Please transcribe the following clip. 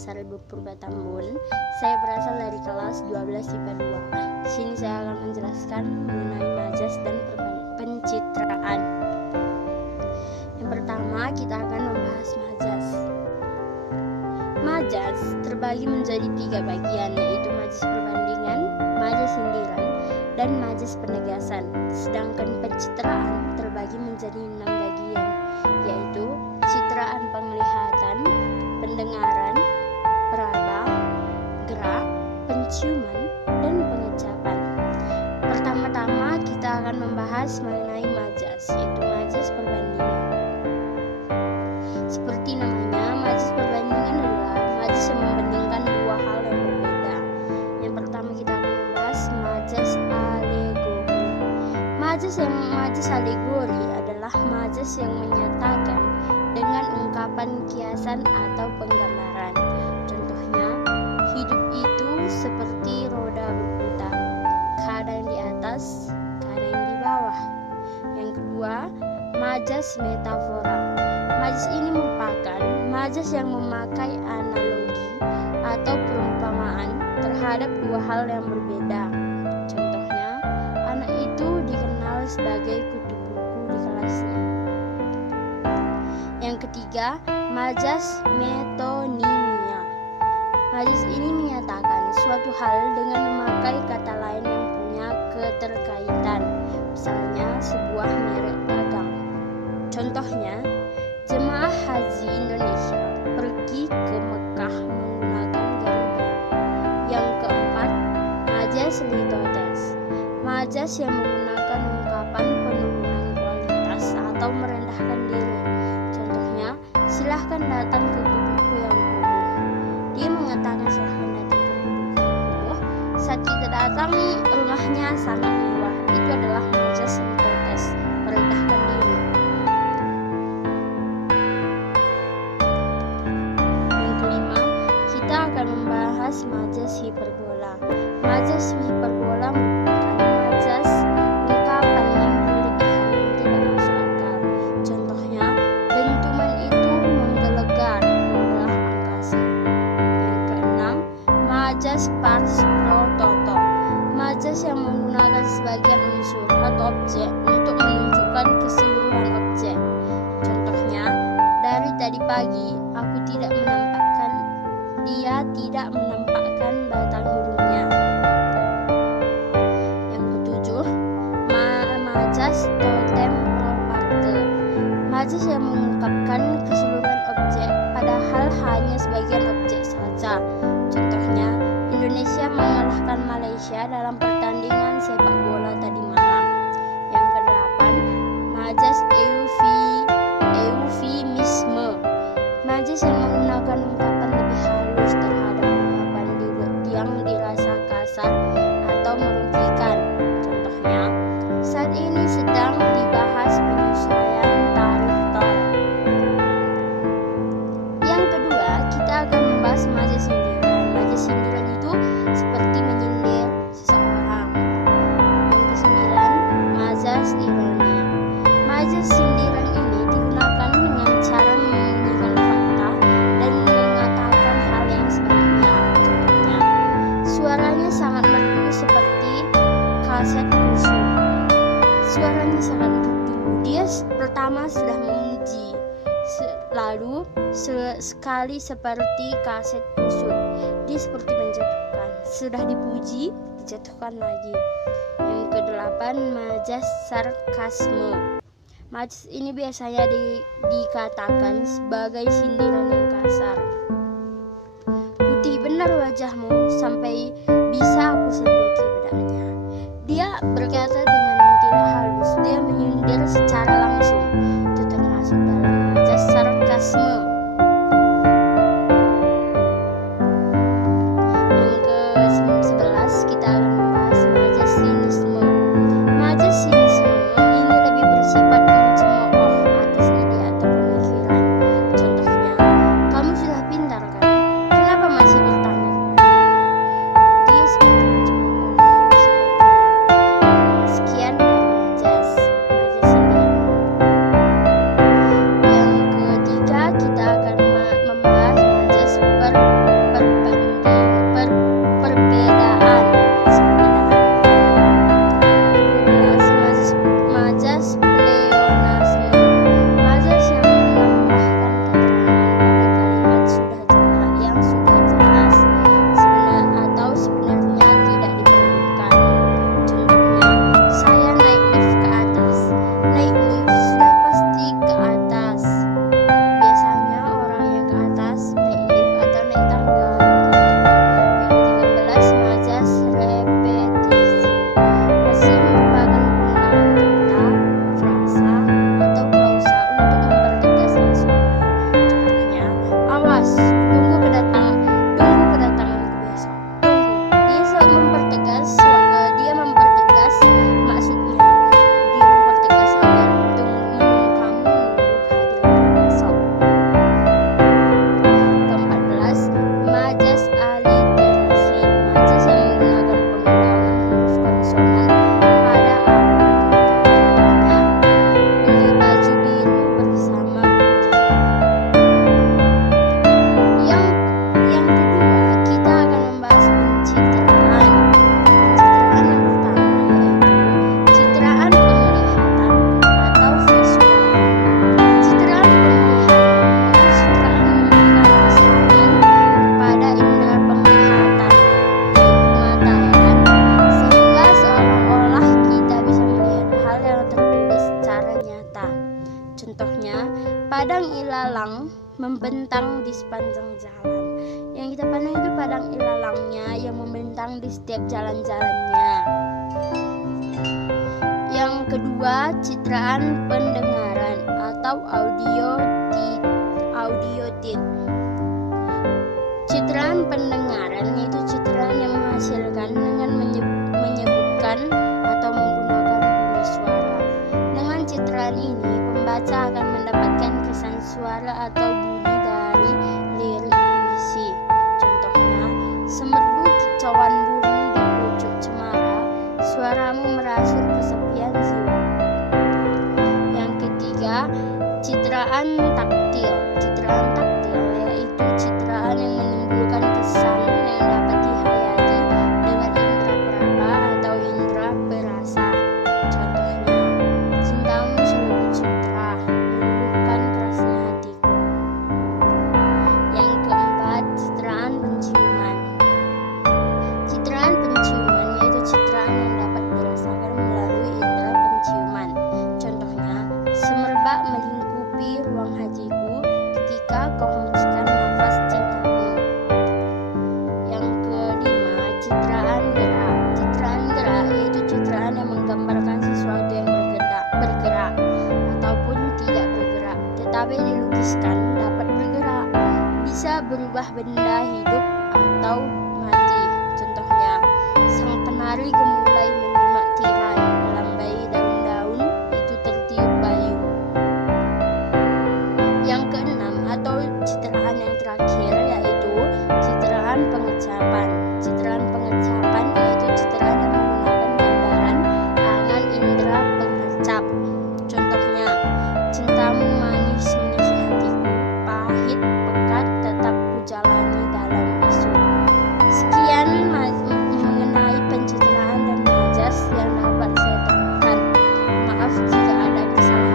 Dasar Ibu Purba Tambun. Saya berasal dari kelas 12 IPA 2. Di sini saya akan menjelaskan mengenai majas dan pencitraan. Yang pertama, kita akan membahas majas. Majas terbagi menjadi 3 bagian, yaitu majas perbandingan, majas sindiran, dan majas penegasan. Sedangkan pencitraan terbagi menjadi 6 bagian, yaitu citraan penglihatan, pendengaran, peraba, gerak, penciuman, dan pengecapan. Pertama-tama kita akan membahas mengenai majas, yaitu majas perbandingan. Seperti namanya, majas perbandingan adalah majas yang membandingkan dua hal yang berbeda. Yang pertama kita akan membahas majas alegori. Majas alegori adalah majas yang menyatakan dengan ungkapan kiasan atau penggambaran. Contohnya, hidup itu seperti roda berputar, kadang di atas, kadang di bawah. Yang kedua, majas metafora. Majas ini merupakan majas yang memakai analogi atau perumpamaan terhadap dua hal yang berbeda. Contohnya, anak itu dikenal sebagai kutu buku di kelasnya. Yang ketiga, majas metonimia. Majas ini menyatakan suatu hal dengan memakai kata lain yang punya keterkaitan, misalnya sebuah merek dagang. Contohnya, jemaah haji Indonesia pergi ke Mekah menggunakan Garuda. Yang keempat, majas litotes. Majas yang menggunakan ungkapan penurunan kualitas atau merendahkan diri. Contohnya, silahkan datang ke guruku yang kumuh. Dia mengatakan silahkan datang ke guruku yang kumuh. Saat kita datang, rumahnya sangat mewah. Itu adalah majas litotes, merendahkan diri. Yang kelima, kita akan membahas majas hiperbola. Majas hiperbola merupakan majas ungkapan yang berlebihan dan tidak masuk akal. Contohnya, dentuman itu menggelegar membelah angkasa. Yang keenam, majas pars pro toto. Majas yang menggunakan sebagian unsur atau objek untuk menunjukkan keseluruhan objek. Contohnya, dari tadi pagi aku tidak menampakkan, dia tidak menampakkan batang hidungnya. Yang ketujuh, majas totem pro parte. Majas yang mengungkapkan keseluruhan objek padahal hanya sebagian objek saja. Contohnya, Indonesia mengalahkan Malaysia dalam pertandingan sepak bola tadi malam. Yang kedelapan, majas eufemisme. Majas yang menggunakan ungkapan lebih halus terhadap ungkapan yang dirasa kasar atau merugikan. Contohnya, saat ini sedang dibahas penyesuaian tarif tol. Yang kedua, kita akan membahas majas sindiran. Majas sindiran itu seperti menyindir seseorang. Yang kesembilan, majas ironi. Majas sindiran ini digunakan dengan cara menyembunyikan fakta dan mengatakan hal yang sebaliknya. Contohnya, suaranya sangat merdu seperti kaset kusut. Suaranya sangat merdu. Dia pertama sudah memuji, lalu sekali seperti kaset kusut. Dia seperti menjatuhkan. Sudah dipuji, dijatuhkan lagi. Yang kedelapan, majas sarkasme. Majas ini biasanya dikatakan sebagai sindiran yang kasar. Putih benar wajahmu sampai bisa aku sentuhi bedanya. Dia berkata dengan tidak halus, dia menyindir secara langsung. Itu termasuk dalam majas sarkasme. Yang ke-11 kita akan membahas majas sinisme. Majas sinisme ini lebih bersifat mencemooh atas ide atau pemikiran. Contohnya, kamu sudah pintar kan? Kenapa masih bertanya? membentang di sepanjang jalan. Yang kita pandang itu padang ilalangnya yang membentang di setiap jalan-jalannya. Yang kedua, citraan pendengaran atau audiotit. Citraan pendengaran yaitu citraan yang menghasilkan dengan menyebutkan atau menggunakan bunyi suara. Dengan citraan ini, pembaca akan mendapatkan kesan suara atau bunyi dari lirik puisi. Contohnya, semerdu kicauan burung di pucuk cemara, suaramu merasuk kesepian jiwa. Yang ketiga, citraan taktil. Citraan taktil yaitu citraan yang menimbulkan kesan yang dapat dihayati dengan indera peraba atau indera perasa. Contohnya, cintamu selubut sutra, meluluhkan kerasnya hatiku. Yang keempat, citraan penciuman. Citraan penciuman yaitu citraan yang dapat dirasakan melalui indera penciuman. Contohnya, semerbak melingkupi ruang hatiku ketika kau hembuskan nafas cintamu. Yang kelima, citraan gerak. Citraan gerak yaitu citraan yang menggambarkan sesuatu yang bergerak ataupun tidak bergerak, tetapi dilukiskan dapat bergerak, bisa berubah benda hidup atau mati. Contohnya, sang penari gemulai menyimak tirai, melambai daun-daun itu tertiup bayu. Yang keenam atau citraan yang terakhir yaitu citraan pengecapan. Citraan pengecapan yaitu citraan yang menggunakan gambaran angan indera pengecap. Contohnya, cintamu manis mengisi hatiku, pahit pekat tetap kujalani dalam bisu. Sekian mengenai pencitraan dan majas yang dapat saya terangkan. Maaf jika ada kesalahan.